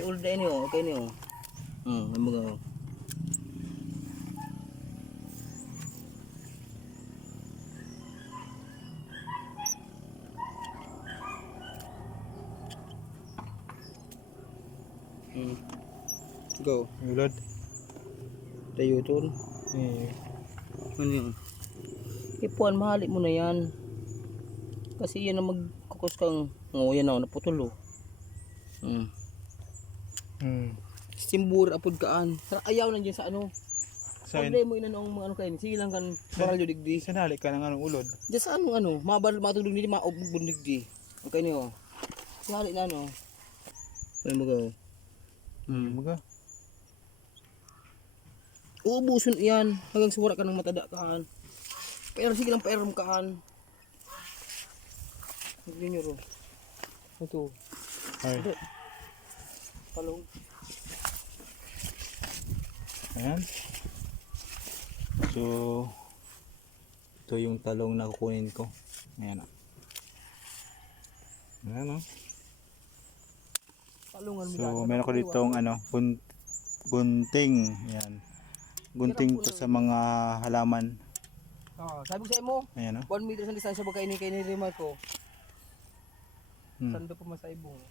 Kay ulo na ini oh, okay ni oh. Ang mga oh. Go. Ulod. Tayo tol. Ano yun? Ipuan, mahali mo na yan. Kasi yan ang magkukos kang yan na, naputol oh. Simbur apod kaan. Ayaw nandiyan sa ano. Saan? Pagday mo inanong mga ano kayo. Sige lang kan baral yung digdi. Sanali ka ng anong ulod. Diyan sa ano. Mabaral matulog nito maubog digdi. Okay niyo. Sanali na ano. Ano mo go? Mga. Uubuson yan. Hanggang suwara ka ng matada kaan. Pero sige lang pairam kaan. Hindi nyo ro. Ito. Ay. Palong. Ayan. So, ito yung talong na kukunin ko. Ayan o. Ayan o. So, meron ko ditong ano, gunting. Ayan. Gunting to sa mga halaman. Sabi ko sa imo, Ayan o. 1 meter sa distansya ba kayo ni Rimar ko? Sando pa masaibong.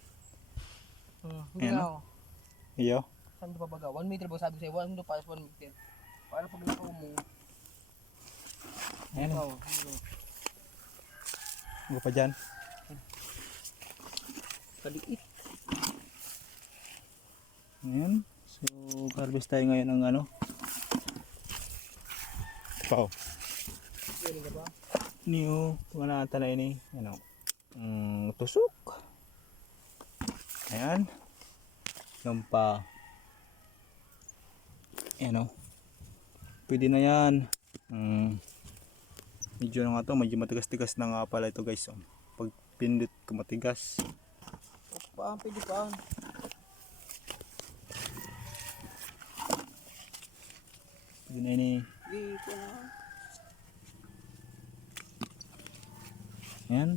Hindi Ayan na o. ako. Iyo. Sando pa baga? 1 meter ba sabi ko sa iyo? 1 para 1 meter. Para pag nakaw mo. Ayan o. Ikaw. Ano pa dyan? Kaliit. Ayan. So, harvest tayo ngayon ng ano. Pao. Yan nga ba? Niyo, wala ata na ini. Ano? Tusok. Ayan. Yan pa. Ayan o. Pwede na yan. Medyo na nga to. Medyo matigas-tigas na nga pala ito guys. Pag pindit ko matigas. Pwede pa. Pwede na ini. Dito na. Ayan.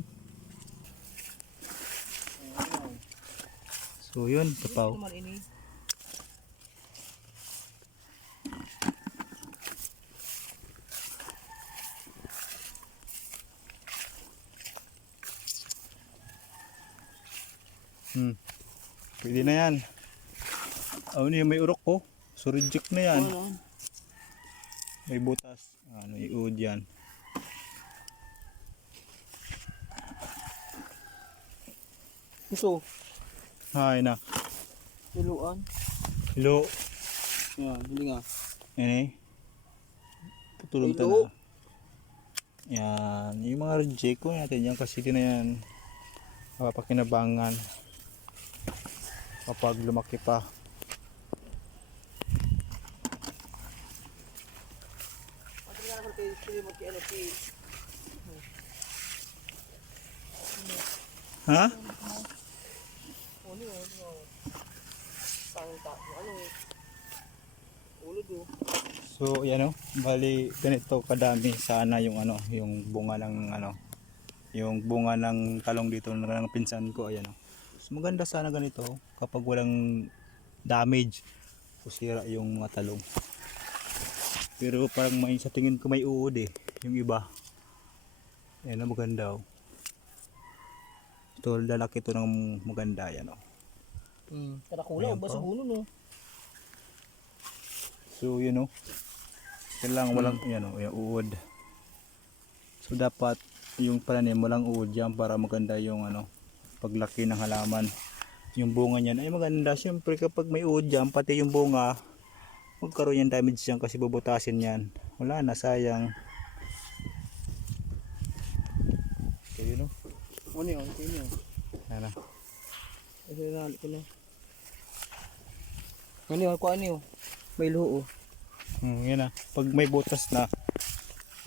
So yun, kapaw. Naman ini. Pwede na yan. Oh, ano yung may urok ko? So reject na yan. May butas. Ano iud yan. Iso. Hay na. Niluan. Hello. Yan, hindi nga. Yan Putulong ta Hello. na. Yan. Yung mga reject ko natin yan kasi din na yan. Mapapakinabangan. Kapag lumaki pa. Ha? So, yan o. Bali, ganito kadami sana yung ano, yung bunga ng ano, yung bunga ng talong dito ng pinsan ko. Ayan o. So, maganda sana ganito kapag walang damage o sira yung mga talong. Pero parang may sa tingin ko may uod eh, yung iba. Ayan o, maganda o. Ito, lalaki ito ng maganda. Yan o. Karakula o ba sa buno no? So yun o. Kailangan walang yan o, yung uod. So dapat yung pananim walang uod yan para maganda yung ano, paglaki ng halaman. Yung bunga niyan ay maganda. Siyempre kapag may uod yan, pati yung bunga magkaroon yan damage yan kasi bubutasin yan. Wala na, sayang. So yun o. Ano yun? Ano yun? Yan na. Ito yung nalik ko na. Ano yun? Kuha niyo? May luho oh. Yan na. Pag may butas na,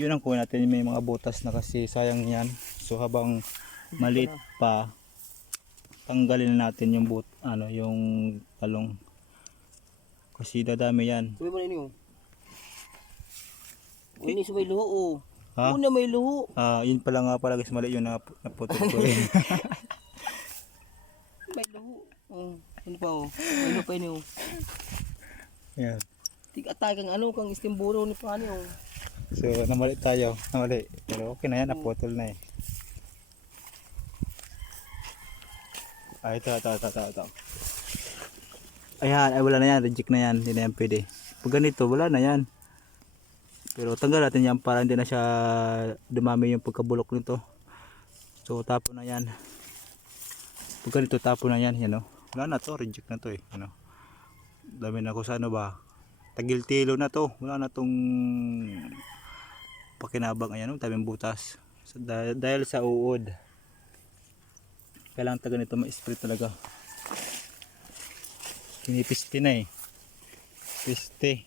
yun ang kuha natin. May mga butas na kasi sayang yan. So habang maliit pa, tanggalin na natin yung yung talong. Kasi dadami yan. Sabi mo na inyo. Ini sa may luho oh. Ha? Una may luho. Yun pala nga pala guys, mali yun na naputol ko. May luho. Ano pa oh? Ano pa ini oh? Ayan. Tig-atay kang ano kang istimburo ni pani oh. So, namali tayo. Namali. Pero okay na yan. Naputol na eh. Ay, ito. Ayan, ay wala na yan. Reject na yan. Hindi na yan pwede. Pag ganito, wala na yan. Pero tanggal natin yan para hindi na siya dumami yung pagkabulok nito. So, tapon na yan. Pag ganito, tapon na yan. Yan o. Wala na to. Reject na to eh. Ano. Dami na ko sa ano ba. Tagil-tilo na to. Wala na tong pakinabang. Ayan o. Daming butas. So, dahil sa uod. Kailangan taga nito ma-spray talaga. Pinipiste na eh. Piste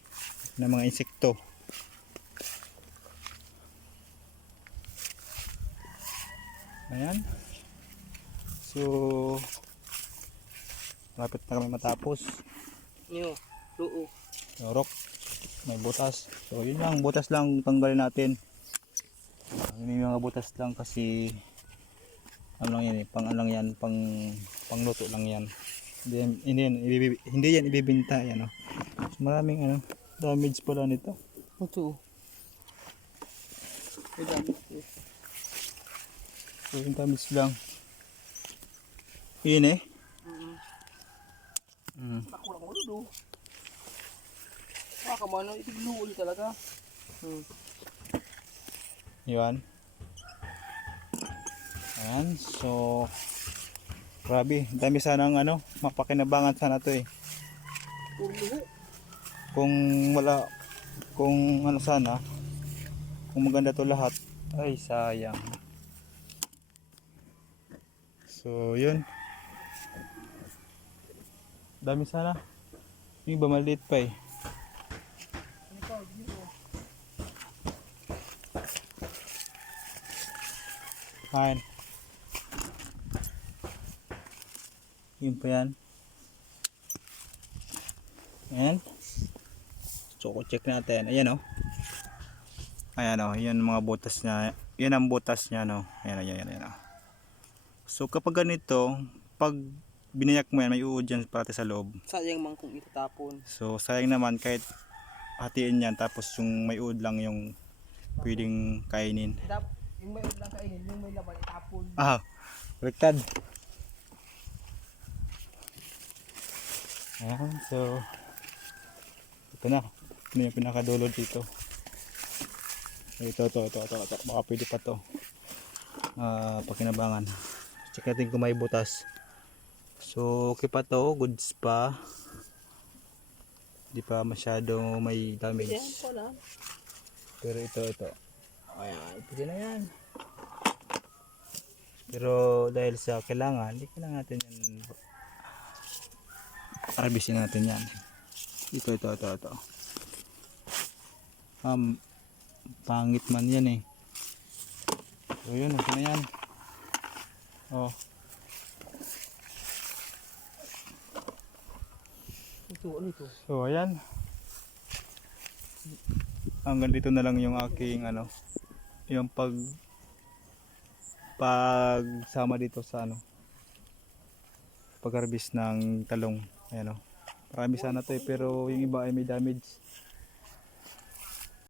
ng mga insekto. Ayan. So, lapit na kami matapos. Niyo, luo. Yorok. May butas. So, yun lang. Butas lang tanggalin natin. May mga butas lang kasi ano lang yan eh. Pang ano lang yan. Pangluto lang yan. Hindi yan ibibinta yan oh. Maraming ano damage pala nito. Ito. May damage eh. So yung damage lang. Yun eh. Nakulang mo do. Baka mano itigluon talaga. Yan. Ayan. So grabe. Dami sanang ano mapakinabangan sana to eh. Kung wala, kung ano sana, kung maganda to lahat, ay sayang. So yun, dami sana. Yung iba maliit pa eh. Ayan. Yun pa yan. Ayan. So, check natin. Ayan o. Ayan o. Yan mga butas niya. Yan ang butas niya no. Ayan o. So, kapag ganito, pag binayak mo yan, may uod yan pati sa loob. Sayang man kung itatapon. So, sayang naman kahit hatiin yan. Tapos yung may uod lang yung pwedeng kainin. Yung may lang kainin, yung may laban itapon. Ah, baliktad. Ayan, so ito na. Ito yung pinakadulo dito. Ito. Baka pwede pa to. Pakinabangan. Check natin kung may butas. So, okay pa to. Goods pa. Hindi pa masyado may damage. Yan pala. Pero ito. Ayan, pwede na yan. Pero dahil sa kailangan, hindi kailangan natin yan. Harvestin natin yan. Ito. Pangit man yan eh. So yun, ito na yan. Oh. Ito. So ayan. Hanggang dito na lang yung aking ano, yung pagsama dito sa ano, pag-harvest ng talong. Ayan o. Marami sana to eh, pero yung iba ay may damage.